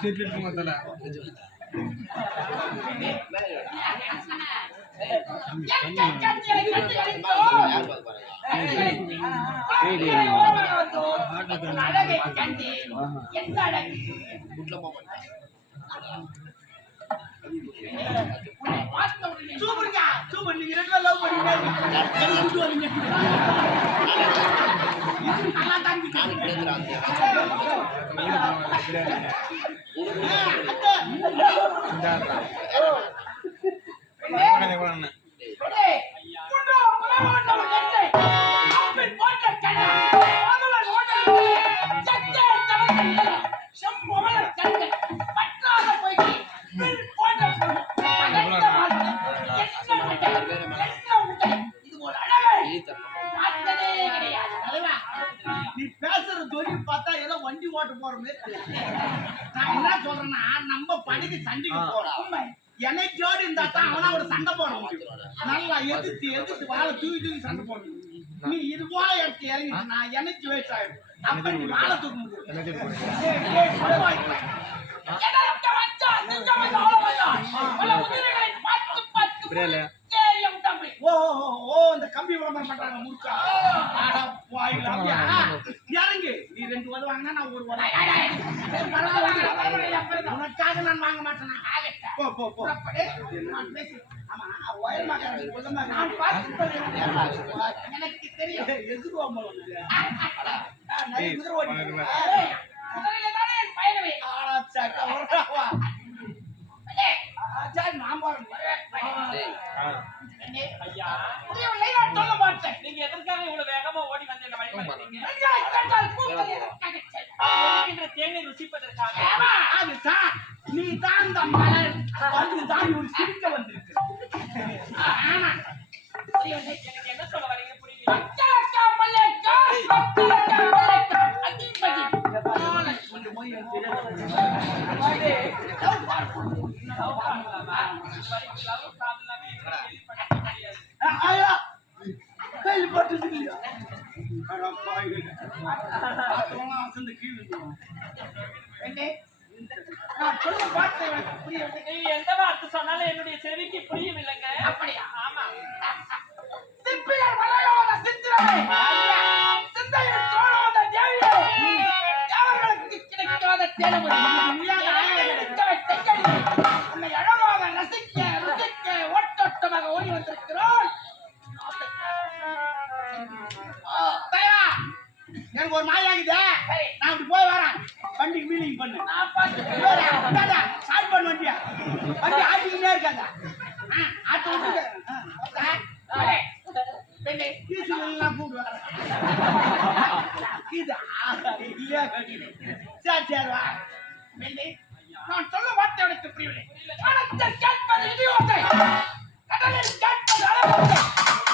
Figure நான் எந்த அழகு சூப்பருங்க சூப்பர் நீங்க ரெண்டு லவ் பண்ணீங்க நல்லா தான் நீ வண்டி ஓட்ட போற மாதிரி நான் என்ன சொல்றேன்னா நம்ம படிக்கு சண்டைக்கு போறோம். எனக்கோடு இருந்தா தான் அவனா ஒரு சண்டை போட முடியும். நல்லா எதிர்த்து எதிர்த்து வாழை தூக்கி தூக்கி சண்டை போடணும் நீ இது போல எடுத்து இறங்கிட்டு நான் எனக்கு வேஸ்ட் ஆயிடும்? அப்ப நீ வாழை தூக்க முடியும் போ போ போ. நான் பேசி ஆமா உயரமா கிடக்கு, குள்ளமா கிடக்கு. எனக்கு தெரியும். எதுக்கு வம்பளம் நிறைய குதிரை ஓட்டி ஆளா சக்கா வர்றாவா சரி நான் போறேன். ஐயா, புரியவில்லை நான் சொல்ல மாட்டேன். நீங்க எதற்காக இவ்வளவு வேகமா ஓடி வந்து என்ன வழி தேநீர் ருசிப்பதற்காக. அதுதான் நீ தான் அந்த மலர். அதுதான் ஒரு சிரிக்க வந்திருக்கு. ஆமா. எனக்கு என்ன சொல்ல வரீங்க புரியல. எனக்கு ஒரு மாயாகுதே நான் அப்படி போய் வரேன். வண்டிக்கு மீனிங் பண்ணு. ஸ்டார்ட் பண்ணு வண்டியா. வண்டி ஆட்டிக்கிட்டே இருக்காத ஆ, ஆட்ட விட்டுட்டு எல்லாம். இதா? இல்லையா. சரி, சரி, வா. நான் சொல்ல வார்த்தை உனக்கு புரியவில்லை. வானத்தில் கேட்பது இடி ஓசை. கடலில் கேட்பது அலை ஓசை.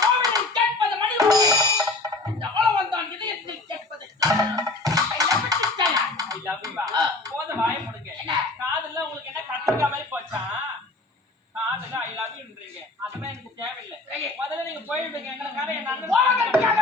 கோவிலில் கேட்பது மணி ஓசை. இந்த ஆளவந்தான் இதயத்தில் கேட்பது. போதும் வாயை மூடுங்க. காதுல உங்களுக்கு என்ன கத்திரிக்காய் மாதிரி போவதற்காக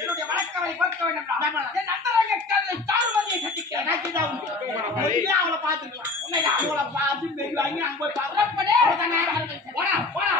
என்னுடைய வழக்கவழி பார்க்க வேண்டாம். நீங்களே அவளை பார்த்துக்கலாம். உன்னை அவளை பார்த்து பெரிய வாங்கி அங்கே போய் பார்க்கலாம் போடா போடா.